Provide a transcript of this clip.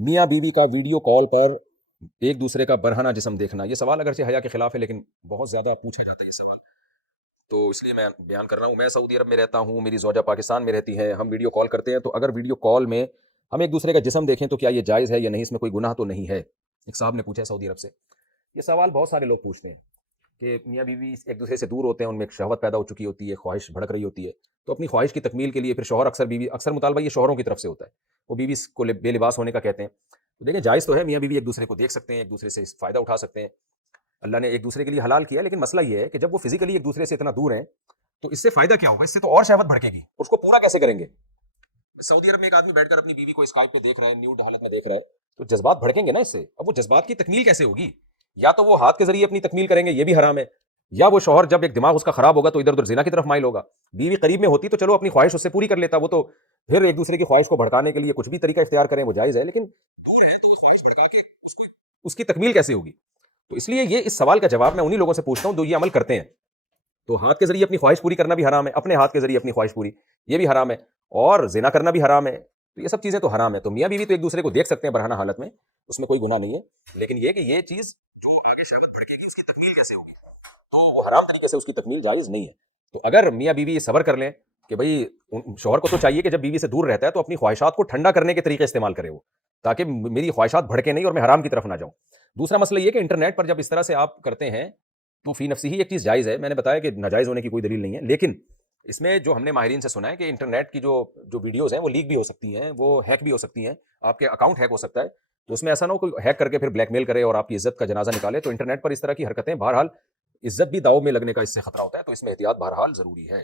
میاں بیوی کا ویڈیو کال پر ایک دوسرے کا برہنہ جسم دیکھنا، یہ سوال اگرچہ حیا کے خلاف ہے لیکن بہت زیادہ پوچھا جاتا ہے یہ سوال، تو اس لیے میں بیان کر رہا ہوں۔ میں سعودی عرب میں رہتا ہوں، میری زوجہ پاکستان میں رہتی ہے، ہم ویڈیو کال کرتے ہیں، تو اگر ویڈیو کال میں ہم ایک دوسرے کا جسم دیکھیں تو کیا یہ جائز ہے یا نہیں، اس میں کوئی گناہ تو نہیں ہے؟ ایک صاحب نے پوچھا سعودی عرب سے یہ سوال، بہت سارے لوگ پوچھتے ہیں کہ میاں بیوی ایک دوسرے سے دور ہوتے ہیں، ان میں ایک شہوت پیدا ہو چکی ہوتی ہے، خواہش بھڑک رہی ہوتی ہے، تو اپنی خواہش کی تکمیل کے لیے پھر شوہر اکثر مطالبہ یہ شوہروں کی طرف سے ہوتا ہے، وہ بیوی کو بے لباس ہونے کا کہتے ہیں۔ تو دیکھیں جائز تو ہے، میاں بیوی ایک دوسرے کو دیکھ سکتے ہیں، ایک دوسرے سے فائدہ اٹھا سکتے ہیں، اللہ نے ایک دوسرے کے لیے حلال کیا ہے، لیکن مسئلہ یہ ہے کہ جب وہ فزیکلی ایک دوسرے سے اتنا دور ہیں تو اس سے فائدہ کیا ہوگا؟ اس سے تو اور شہوت بھڑکے گی، اس کو پورا کیسے کریں گے؟ سعودی عرب میں ایک آدمی بیٹھ کر اپنی بیوی کو اسکائپ پہ دیکھ رہا ہے، نیوڈ حالت میں دیکھ رہا ہے، تو جذبات بھڑکیں گے نا اس سے۔ اب وہ جذبات کی تکمیل کیسے ہوگی؟ یا تو وہ ہاتھ کے ذریعے اپنی تکمیل کریں گے، یہ بھی حرام ہے، یا وہ شوہر جب ایک دماغ اس کا خراب ہوگا تو ادھر ادھر زنا کی طرف مائل ہوگا۔ بیوی قریب میں ہوتی تو چلو اپنی خواہش اس سے پوری کر لیتا، وہ تو پھر ایک دوسرے کی خواہش کو بھڑکانے کے لیے کچھ بھی طریقہ اختیار کریں وہ جائز ہے، لیکن دور ہے تو وہ خواہش بھڑکا کے اس کی تکمیل کیسے ہوگی؟ تو اس لیے یہ اس سوال کا جواب میں انہی لوگوں سے پوچھتا ہوں جو یہ عمل کرتے ہیں۔ تو ہاتھ کے ذریعے اپنی خواہش پوری کرنا بھی حرام ہے، اپنے ہاتھ کے ذریعے اپنی خواہش پوری یہ بھی حرام ہے، اور زنا کرنا بھی حرام ہے، تو یہ سب چیزیں تو حرام ہے۔ تو میاں بیوی تو ایک دوسرے کو دیکھ سکتے ہیں برہنہ حالت میں، اس میں کوئی گناہ نہیں ہے، لیکن یہ کہ یہ چیز جو آگے شہوت بڑھے گی اس کی تکمیل کیسے ہوگی، تو وہ حرام طریقے سے اس کی تکمیل جائز نہیں ہے۔ تو اگر میاں بیوی یہ صبر کر لیں کہ بھئی شوہر کو تو چاہیے کہ جب بیوی سے دور رہتا ہے تو اپنی خواہشات کو ٹھنڈا کرنے کے طریقے استعمال کرے وہ، تاکہ میری خواہشات بھڑکے نہیں اور میں حرام کی طرف نہ جاؤں۔ دوسرا مسئلہ یہ کہ انٹرنیٹ پر جب اس طرح سے آپ کرتے ہیں تو فی نفسی ہی ایک چیز جائز ہے، میں نے بتایا کہ ناجائز ہونے کی کوئی دلیل نہیں ہے، لیکن اس میں جو ہم نے ماہرین سے سنا ہے کہ انٹرنیٹ کی جو ویڈیوز ہیں وہ لیک بھی ہو سکتی ہیں، وہ ہیک بھی ہو سکتی ہیں، آپ کے اکاؤنٹ ہیک ہو سکتا ہے، تو اس میں ایسا نہ ہو کوئی ہیک کر کے پھر بلیک میل کرے اور آپ کی عزت کا جنازہ نکالے۔ تو انٹرنیٹ پر اس طرح کی حرکتیں بہرحال عزت بھی داؤ میں لگنے کا اس سے خطرہ ہوتا ہے، تو اس میں احتیاط بہرحال ضروری ہے۔